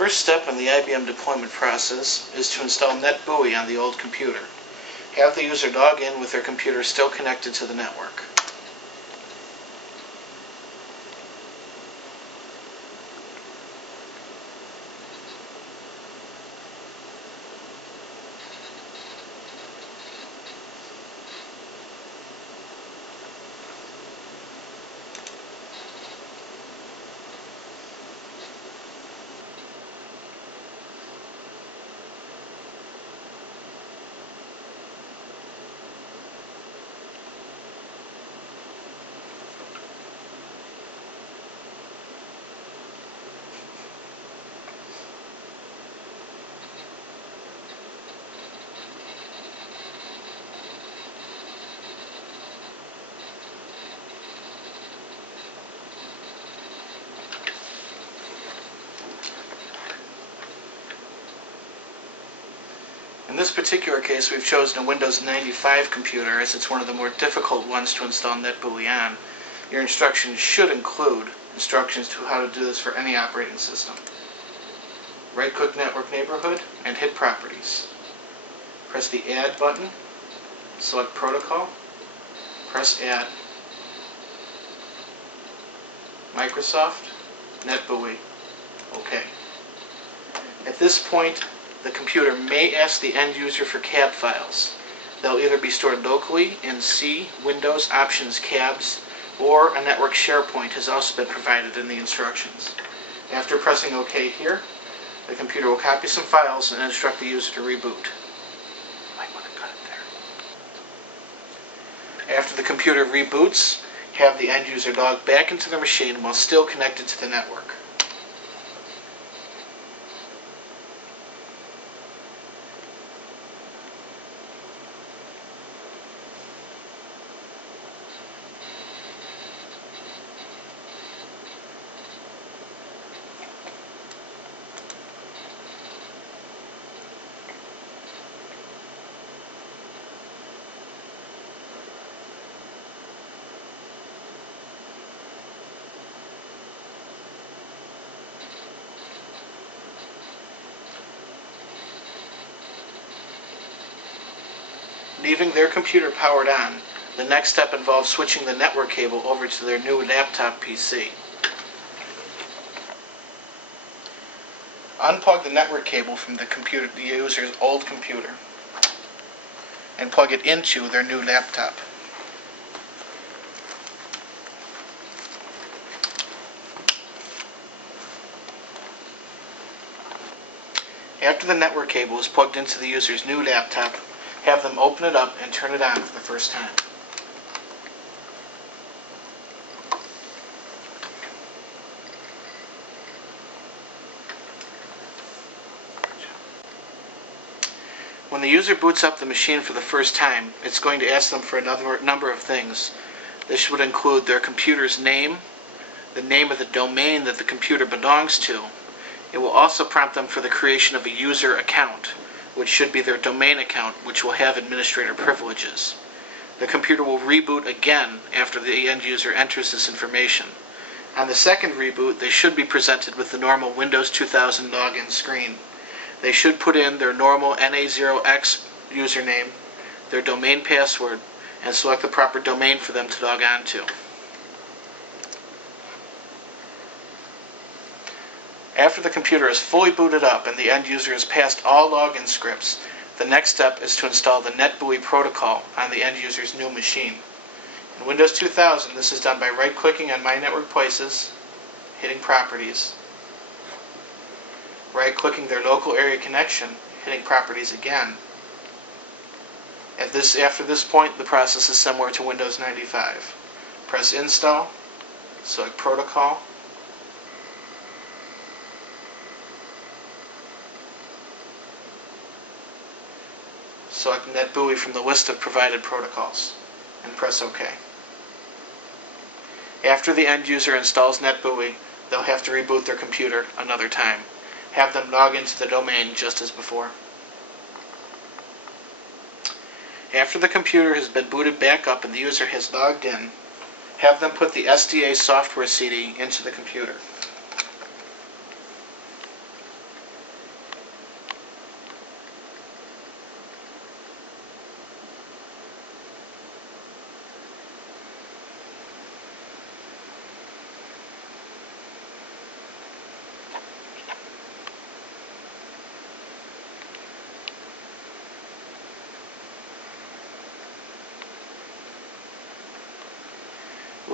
first step in the IBM deployment process is to install NetBEUI on the old computer. Have the user log in with their computer still connected to the network. In this particular case, we've chosen a Windows 95 computer as it's one of the more difficult ones to install NetBEUI on. Your instructions should include instructions to how to do this for any operating system. Right-click Network Neighborhood and hit Properties. Press the Add button, select Protocol, press Add, Microsoft, NetBEUI, OK. At this point, the computer may ask the end user for CAB files. They'll either be stored locally in C, Windows, Options, CABs, or a network SharePoint has also been provided in the instructions. After pressing OK here, the computer will copy some files and instruct the user to reboot. Might want to cut it there. After the computer reboots, have the end user log back into the machine while still connected to the network. Leaving their computer powered on, the next step involves switching the network cable over to their new laptop PC. Unplug the network cable from the user's old computer and plug it into their new laptop. After the network cable is plugged into the user's new laptop, have them open it up and turn it on for the first time. When the user boots up the machine for the first time, it's going to ask them for a number of things. This would include their computer's name, the name of the domain that the computer belongs to. It will also prompt them for the creation of a user account, which should be their domain account, which will have administrator privileges. The computer will reboot again after the end user enters this information. On the second reboot, they should be presented with the normal Windows 2000 login screen. They should put in their normal NA0X username, their domain password, and select the proper domain for them to log on to. After the computer is fully booted up and the end user has passed all login scripts, the next step is to install the NetBEUI protocol on the end user's new machine. In Windows 2000, this is done by right-clicking on My Network Places, hitting Properties, right-clicking their local area connection, hitting Properties again. After this point, the process is similar to Windows 95. Press Install, select Protocol, select NetBEUI from the list of provided protocols, and press OK. After the end user installs NetBEUI, they'll have to reboot their computer another time. Have them log into the domain just as before. After the computer has been booted back up and the user has logged in, have them put the SDA software CD into the computer.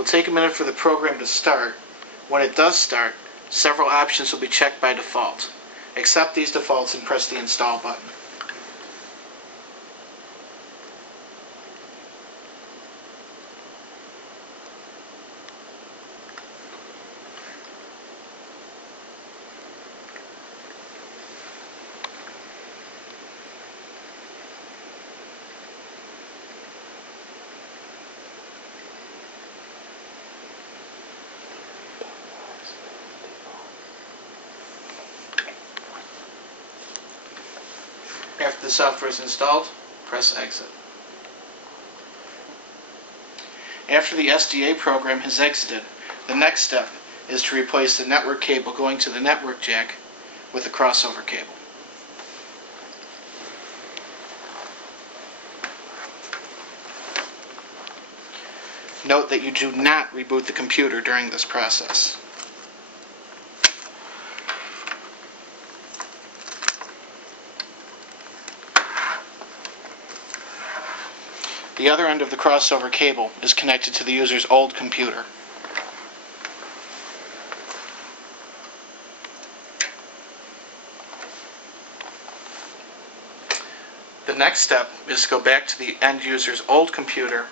take a minute for the program to start. When it does start, several options will be checked by default. Accept these defaults and press the Install button. After the software is installed, press Exit. After the SDA program has exited, the next step is to replace the network cable going to the network jack with the crossover cable. Note that you do not reboot the computer during this process. The other end of the crossover cable is connected to the user's old computer. The next step is to go back to the end user's old computer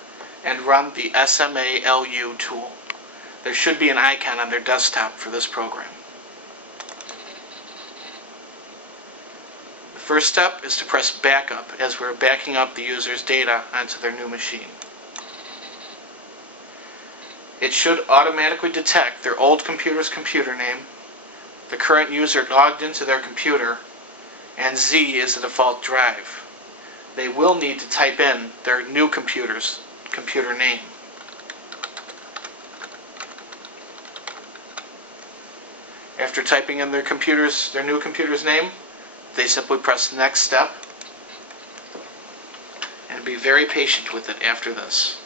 and run the SMALU tool. There should be an icon on their desktop for this program. The first step is to press Backup, as we're backing up the user's data onto their new machine. It should automatically detect their old computer's computer name, the current user logged into their computer, and Z is the default drive. They will need to type in their new computer's computer name. After typing in their new computer's name, they simply press the next step and be very patient with it after this.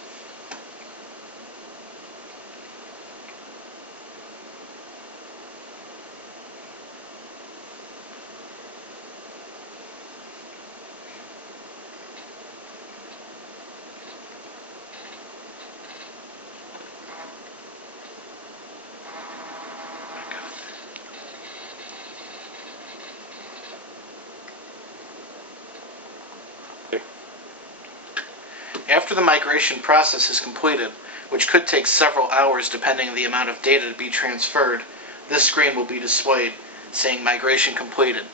After the migration process is completed, which could take several hours depending on the amount of data to be transferred, this screen will be displayed saying Migration Completed.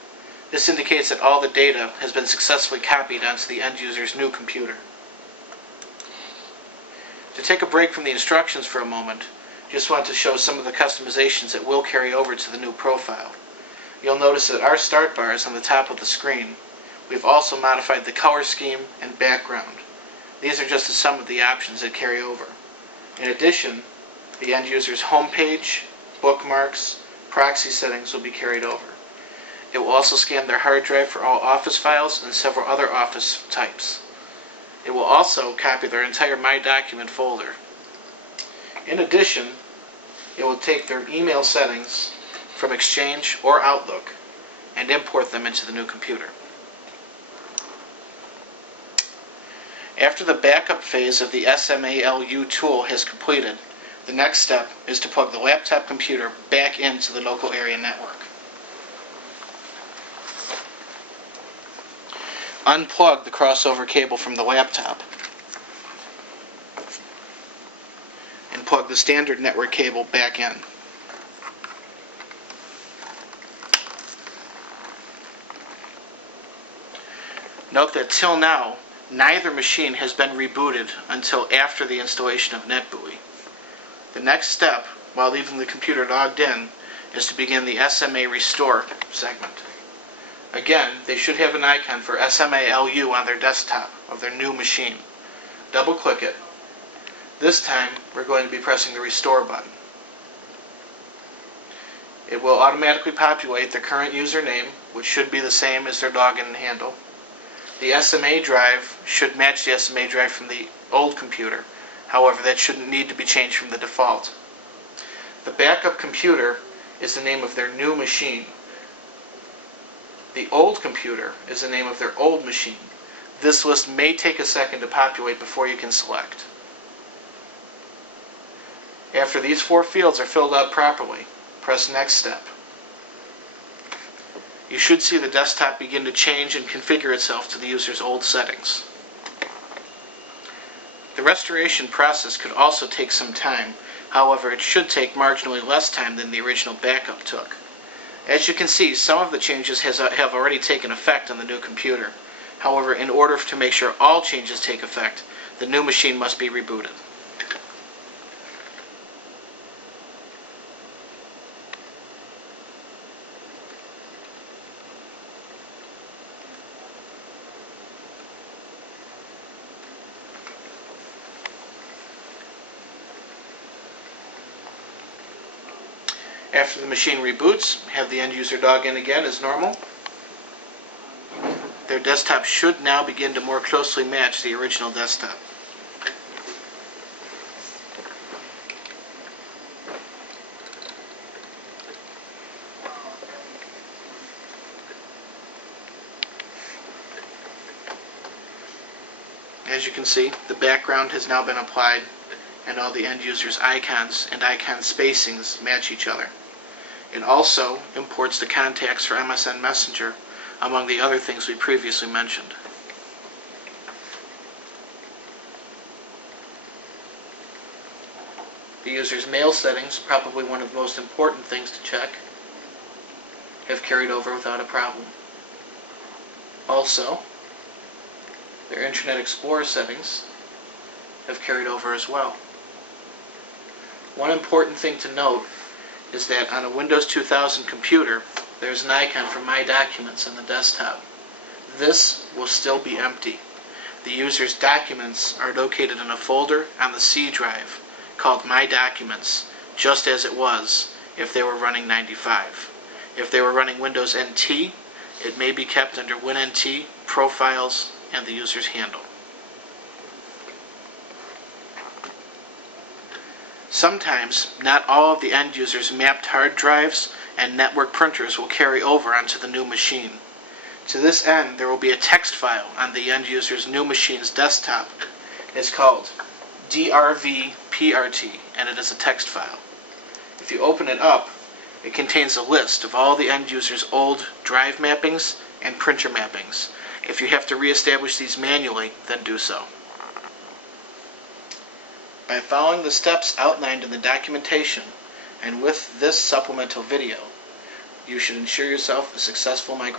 This indicates that all the data has been successfully copied onto the end user's new computer. To take a break from the instructions for a moment, just want to show some of the customizations that will carry over to the new profile. You'll notice that our start bar is on the top of the screen. We've also modified the color scheme and background. These are just some of the options that carry over. In addition, the end user's home page, bookmarks, proxy settings will be carried over. It will also scan their hard drive for all Office files and several other Office types. It will also copy their entire My Document folder. In addition, it will take their email settings from Exchange or Outlook and import them into the new computer. After the backup phase of the SMALU tool has completed, the next step is to plug the laptop computer back into the local area network. Unplug the crossover cable from the laptop and plug the standard network cable back in. Note that till now, neither machine has been rebooted until after the installation of NetBEUI. The next step, while leaving the computer logged in, is to begin the SMA Restore segment. Again, they should have an icon for SMALU on their desktop of their new machine. Double-click it. This time, we're going to be pressing the Restore button. It will automatically populate the current username, which should be the same as their login handle. The SMA drive should match the SMA drive from the old computer. However, that shouldn't need to be changed from the default. The backup computer is the name of their new machine. The old computer is the name of their old machine. This list may take a second to populate before you can select. After these 4 fields are filled out properly, press Next Step. You should see the desktop begin to change and configure itself to the user's old settings. The restoration process could also take some time. However, it should take marginally less time than the original backup took. As you can see, some of the changes have already taken effect on the new computer. However, in order to make sure all changes take effect, the new machine must be rebooted. After the machine reboots, have the end user log in again as normal. Their desktop should now begin to more closely match the original desktop. As you can see, the background has now been applied and all the end user's icons and icon spacings match each other. It also imports the contacts for MSN Messenger, among the other things we previously mentioned. The user's mail settings, probably one of the most important things to check, have carried over without a problem. Also, their Internet Explorer settings have carried over as well. One important thing to note is that on a Windows 2000 computer, there's an icon for My Documents on the desktop. This will still be empty. The user's documents are located in a folder on the C drive called My Documents, just as it was if they were running 95. If they were running Windows NT, it may be kept under WinNT, Profiles, and the user's handle. Sometimes, not all of the end user's mapped hard drives and network printers will carry over onto the new machine. To this end, there will be a text file on the end user's new machine's desktop. It's called drvprt, and it is a text file. If you open it up, it contains a list of all the end user's old drive mappings and printer mappings. If you have to reestablish these manually, then do so. By following the steps outlined in the documentation, and with this supplemental video, you should ensure yourself a successful migration.